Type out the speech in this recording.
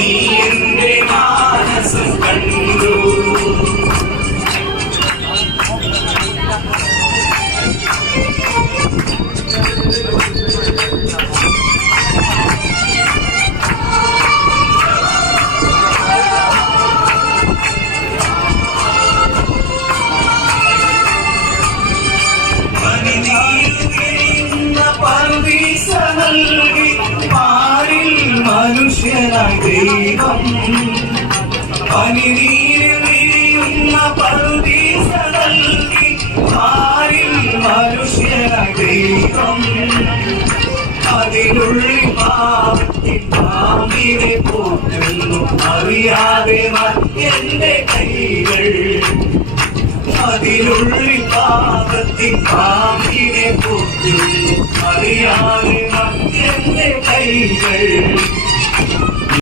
നീ എന്റെ മാനസം കണ്ടു. മനുഷ്യനായി ദൈവം പനിനീരിൽ വീഴുന്ന പറുദീസ നൽകി ആരിൽ മനുഷ്യനായി ദൈവം അതിനുള്ളിൽ പാപത്തിൻ പാമ്പിനെ പോറ്റുന്നു അറിയാതെ എന്റെ കൈകൾ അതിനുള്ളിൽ പാപത്തിൻ പാമ്പിനെ പോറ്റുന്നു അറിയാതെ എന്റെ കൈകൾ